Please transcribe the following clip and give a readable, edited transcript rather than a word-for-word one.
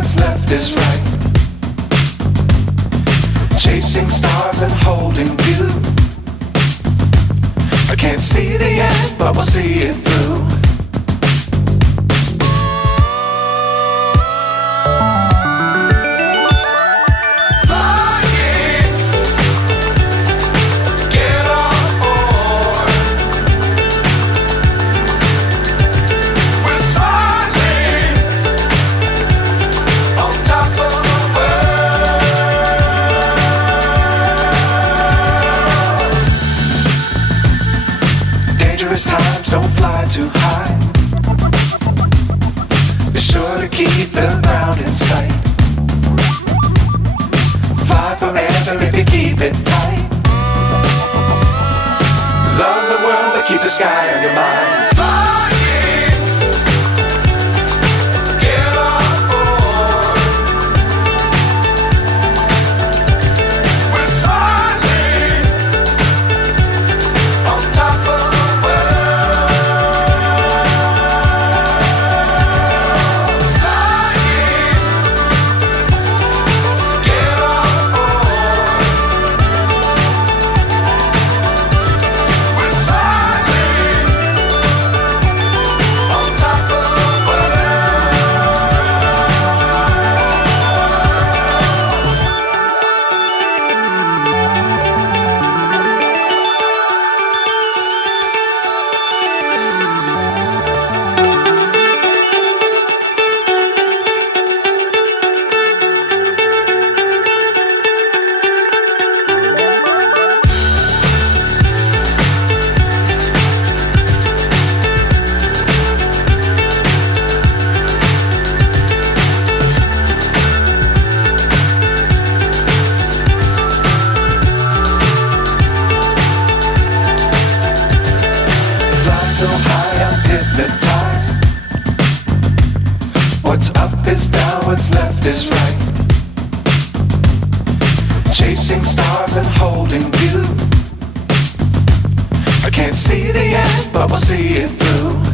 what's left is right. Chasing stars and holding you. I can't see the end, but we'll see it through. Times don't fly too high. Be sure to keep the ground in sight. Fly forever if you keep it tight. Love the world but keep the sky on your mind. So high I'm hypnotized. What's up is down, what's left is right. Chasing stars and holding you. I can't see the end, but we'll see it through.